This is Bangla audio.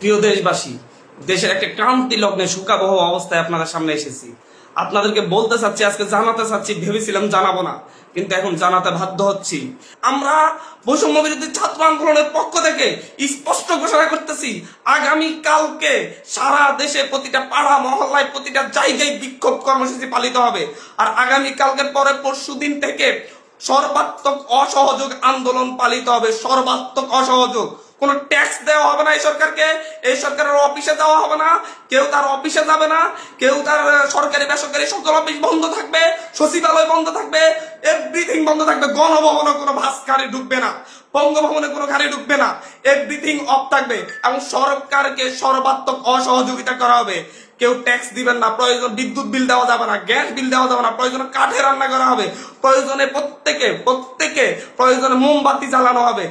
প্রিয় দেশবাসী, দেশের একটা ক্রান্তি লগ্নে শোকাবহ অবস্থায় আপনাদের সামনে এসেছি। আপনাদেরকে বলতে চাচ্ছি, আজকে জানাতে চাচ্ছি, ভেবেছিলাম জানাবো না, কিন্তু এখন জানাতে বাধ্য হচ্ছি। আমরা বৈষম্য বিরোধী ছাত্র আন্দোলনের পক্ষ থেকে স্পষ্ট ঘোষণা করতেছি, আগামী কালকে সারা দেশে প্রতিটা পাড়া মহল্লায় প্রতিটা জায়গায় বিক্ষোভ কর্মসূচি পালিত হবে। আর আগামী কালকের পরে পরশু দিন থেকে সর্বাত্মক অসহযোগ আন্দোলন পালিত হবে। সর্বাত্মক অসহযোগ, কোন ট্যাক্স দেওয়া হবে না এই সরকারকে, এই সরকারের অফিসে যাওয়া হবে না, কেউ তার অফিসে যাবে না, কেউ তার সরকারি বেসরকারি সকল অফিস বন্ধ থাকবে, সচিবালয় বন্ধ থাকবে, এভরিথিং বন্ধ থাকবে। গণভবনে কোনো বাস গাড়ি ঢুকবে না, বঙ্গভবনে কোনো গাড়ি ঢুকবে না, এভরিথিং অফ থাকবে। এবং সরকারকে সর্বাত্মক অসহযোগিতা করা হবে। কেউ ট্যাক্স দিবেন না, প্রয়োজন বিদ্যুৎ বিল দেওয়া যাবে না, গ্যাস বিল দেওয়া যাবে না, প্রয়োজনে কাঠে রান্না করা হবে, প্রয়োজনে প্রত্যেকে প্রয়োজনে মোমবাতি জ্বালানো হবে।